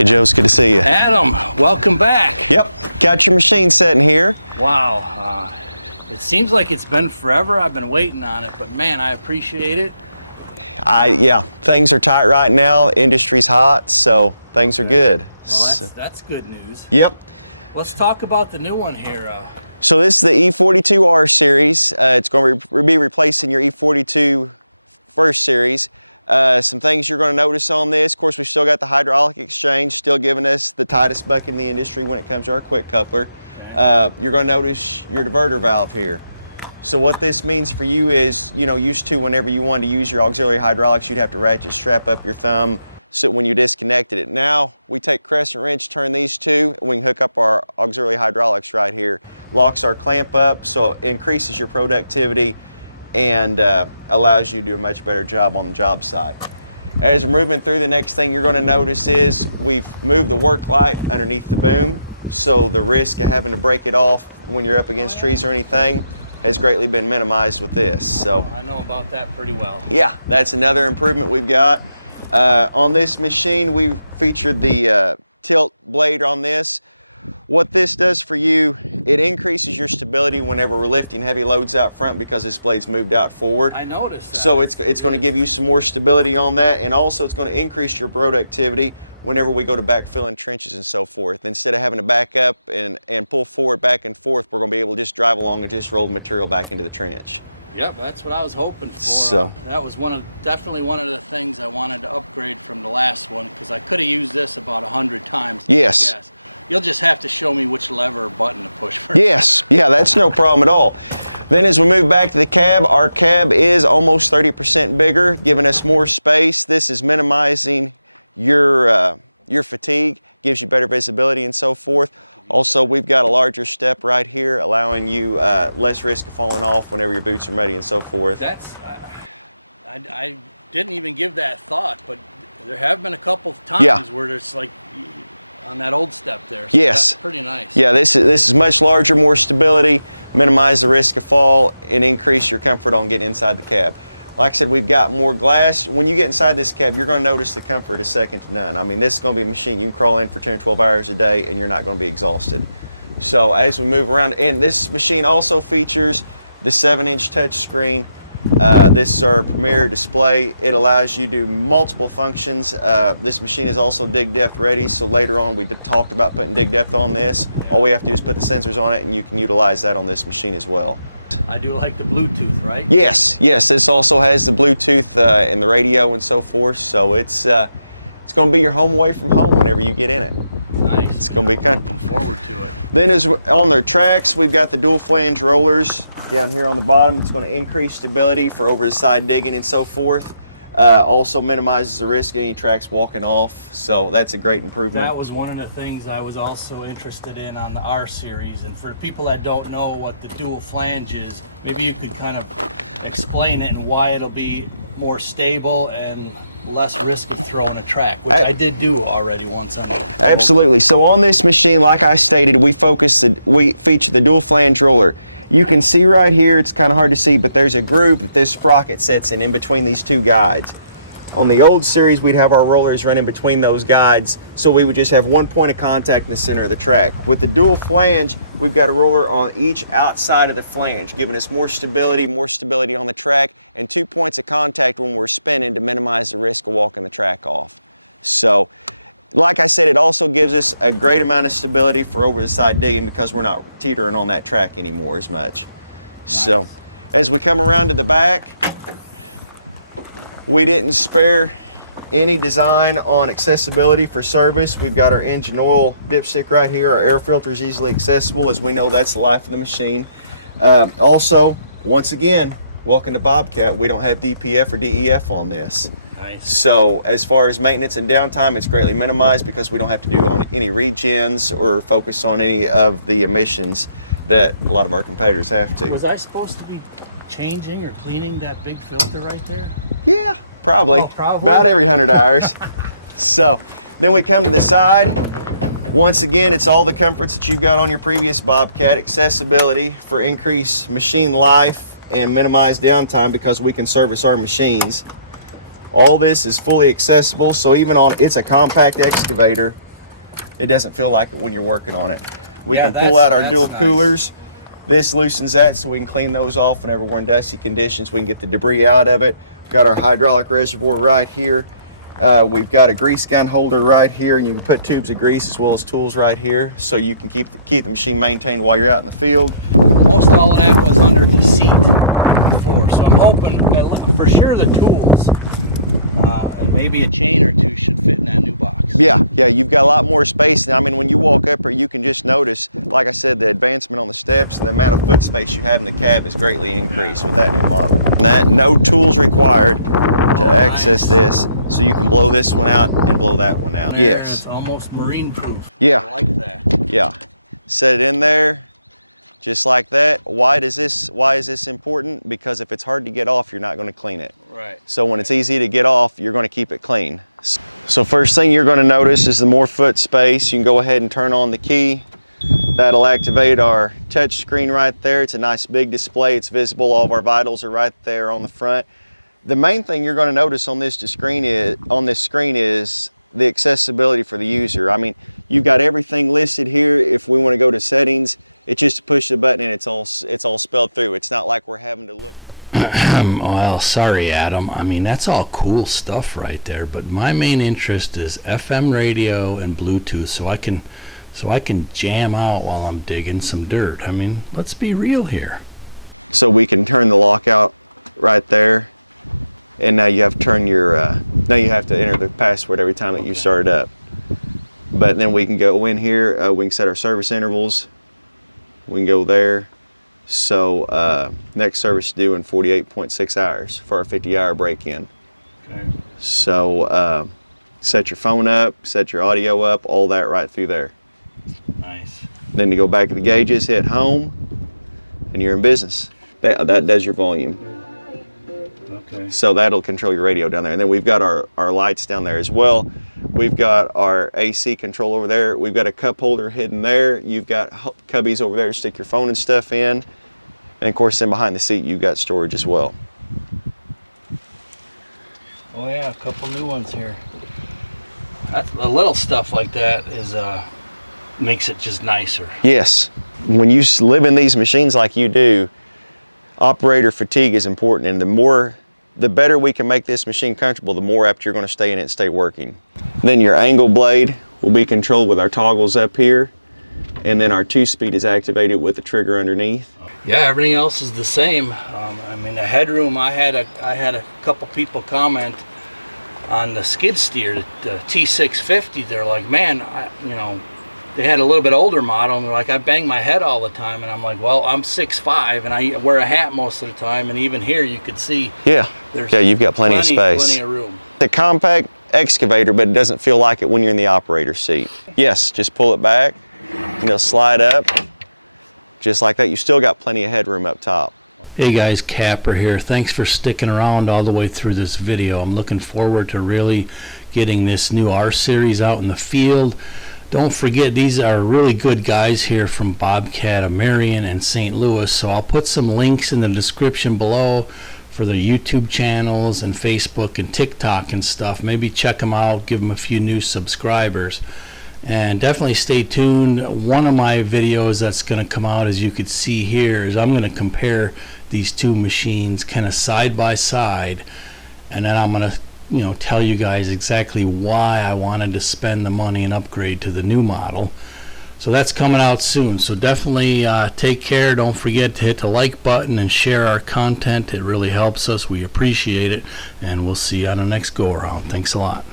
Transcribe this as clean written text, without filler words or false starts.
Hey Joe, it's good to see you. Adam, welcome back. Yep, got your machine sitting here. Wow, it seems like it's been forever. I've been waiting on it, but man, I appreciate it. Yeah, things are tight right now. Industry's hot, so things are good. Well, that's good news. Yep. Let's talk about the new one here. So this is the e42 R series. It's going to be replacing your e42 first series. Some things you're going to notice on this, of course, we've still got the hydraulic exchange, still giving us the tightest bucket in the industry when it comes to our quick coupler. Okay. You're going to notice your diverter valve here. So what this means for you is, used to whenever you wanted to use your auxiliary hydraulics, you'd have to ratchet strap up your thumb so when you disconnected it. Now we take crescent wrench, turn these two, and we can hook up our auxiliary hydraulics right here. Locks our clamp up, so it increases your productivity and allows you to do a much better job on the job site. As we're moving through, the next thing you're going to notice is we've moved the work light underneath the boom, so the risk of having to break it off when you're up against trees or anything has greatly been minimized with this. So I know about that pretty well. Yeah, that's another improvement we've got. On this machine, we featured the tilt blade on this. What this does for you, it increases your stability whenever we're lifting heavy loads out front because this blade's moved out forward. I noticed that. So it's going to give you some more stability on that, and also it's going to increase your productivity whenever we go to backfill in trenches and so forth. Instead of having to back up and pull forward back and forth, we're going to be able to just drive along and just roll the material back into the trench. Yep, that's what I was hoping for. So that was definitely one of the things I wanted to upgrade from the last one, because I could have used this about 100 times. Yes. You'll just have to show me which lever or button to push first. Yes, yeah, that's no problem at all. Then as we move back to the cab, our cab is almost 30% bigger, giving us more space. This is minimizing your fatigue, gives you better visibility and so forth. Also, we've got a larger step right here, allowing you less risk of falling off whenever your boots are muddy and so forth. That's, I didn't even give that thought, but there have been a couple of times where it's like on that old step there. So yes. That's pretty nice. Yeah, this is much larger, more stability, minimize the risk of fall, and increase your comfort on getting inside the cab. Like I said, we've got more glass. When you get inside this cab, you're going to notice the comfort is second to none. I mean, this is going to be a machine you can crawl in for 10 or 12 hours a day and you're not going to be exhausted. So as we move around, and this machine also features the 7-inch touch screen. This is our premier display. It allows you to do multiple functions. This machine is also dig depth ready, so later on we talked about putting dig depth on this. All we have to do is put the sensors on it and you can utilize that on this machine as well. I do like the Bluetooth, right? Yes, this also has the Bluetooth and the radio and so forth, so it's going to be your home away from home whenever you get in it. Nice. It's going to be kind of looking forward to it. Then as on their tracks, we've got the dual flange rollers down here on the bottom. It's going to increase stability for over the side digging and so forth. Also minimizes the risk of any tracks walking off, so that's a great improvement. That was one of the things I was also interested in on the R series, and for people that don't know what the dual flange is, maybe you could kind of explain it and why it'll be more stable and less risk of throwing a track, which I did do already once on it. Absolutely. So on this machine, like I stated, we feature the dual flange roller. You can see right here, it's kind of hard to see, but there's a groove that this sprocket sits in between these two guides. On the old series, we'd have our rollers running between those guides, so we would just have one point of contact in the center of the track. With the dual flange, we've got a roller on each outside of the flange, giving us more stability on the track, and 2 points of contact when we're spinning to minimize the risk of walking the track off. So, like I said, it also gives us a great amount of stability for over the side digging because we're not teetering on that track anymore as much. Nice. So, as we come around to the back, we didn't spare any design on accessibility for service. We've got our engine oil dipstick right here. Our air filter is easily accessible, as we know that's the life of the machine. Also, once again, welcome to Bobcat. We don't have DPF or DEF on this. Nice. So as far as maintenance and downtime, it's greatly minimized because we don't have to do any regens or focus on any of the emissions that a lot of our competitors have to. Was I supposed to be changing or cleaning that big filter right there? Yeah, probably. Oh, probably. About every 100 hours. So then we come to the side. Once again, it's all the comforts that you've got on your previous Bobcat. Accessibility for increased machine life and minimized downtime because we can service our machines. All this is fully accessible, so even on, it's a compact excavator, it doesn't feel like it when you're working on it. We Yeah, can pull out our that's dual nice. coolers. This loosens that so we can clean those off whenever we're in dusty conditions. We can get the debris out of it. Got our hydraulic reservoir right here. We've got a grease gun holder right here. You can put tubes of grease as well as tools right here, so you can keep the machine maintained while you're out in the field. Most all of that was under the seat before, so I'm hoping, for sure the tools and maybe a chain or two should fit in that new box. Yeah, you've got a lot more space. I mean, when you walk up here, you can just notice, like I said, the advancement on the steps and the amount of foot space you have in the cab is greatly increased with that new model. And that no tools required to access this, so you can blow this one out and blow that one out. There, Yes. it's almost marine proof. Yeah. I like that. Yeah. Set it in there, just like that. Why is this important? Because if it's hard to get off, you're not going to clean it. Right. So when it's easy to get off, you're going to keep it clean. So first thing you're going to notice is the more foot space. You can go ahead and turn on the key. That'll activate our touch screen right there. It's a nice big display. It's visible. All of our vitals are right there on the front. The main thing you're going to notice on this screen is the accessibility for the user. I mean, you've got everything listed here. If we want to go to settings, it's just to push the button and it's all spelled through. It's not like we're having to look. Well, sorry, Adam. I mean, that's all cool stuff right there, but my main interest is FM radio and Bluetooth, so I can jam out while I'm digging some dirt. I mean, let's be real here. So we can turn the lockout right there, and now you have to turn your now you have to enter the password every time that you start it up. But then we can go in here, we can set our service intervals. We can go there. So next service due in 48.6 hours for our 50-hour break-in. Okay. So set your phone up, set your audio up, all that right through there. Nice. Then you go back to the gauges, hit home, and you're in business. That does your volume. Okay. So that'll control your radio down there. And then we've got our lights down there as well. We've got our AC control over there. We've got a cup holder hidden there. You've got cubbies over there to stick your phone and stuff in. And of course, then behind the seat, you've got storage as well. Oh yeah, a couple new ones here. That's a little stuff like that is makes it just nicer. Yes. When you live in these machines like you do, operator fatigue is important, and the better we can make this machine comfortable, the more apt you're going to stay in it and stay working. Then your angle blade will be controlled with our toggles up here, and then our 2-speed is activated with the trigger underneath. Yeah, everything else is the same. I mean, the headroom. I had a couple people comment on the skid steer, the T650. They're like, man, they had a little bit older model, and they're like, I bang my head all the time, and I'm like, well, I'm 6'5", and I wear a hat most of the time, and even here you could see. Yeah. There's You've got plenty of space. Plenty of room. A compact excavator, but it doesn't feel like it when you're in the operator seat. Yes, just pull it back, and it'll slide up, just like that. You still got plenty of headroom up top. Hey guys, Kapper here. Thanks for sticking around all the way through this video. I'm looking forward to really getting this new R series out in the field. Don't forget, these are really good guys here from Bobcat of Marion and St. Louis, so I'll put some links in the description below for their YouTube channels and Facebook and TikTok and stuff. Maybe check them out, give them a few new subscribers, and definitely stay tuned. One of my videos that's going to come out, as you could see here, is I'm going to compare these two machines kind of side by side, and then I'm going to tell you guys exactly why I wanted to spend the money and upgrade to the new model. So that's coming out soon. So definitely take care. Don't forget to hit the like button and share our content. It really helps us. We appreciate it. And we'll see you on the next go around. Thanks a lot.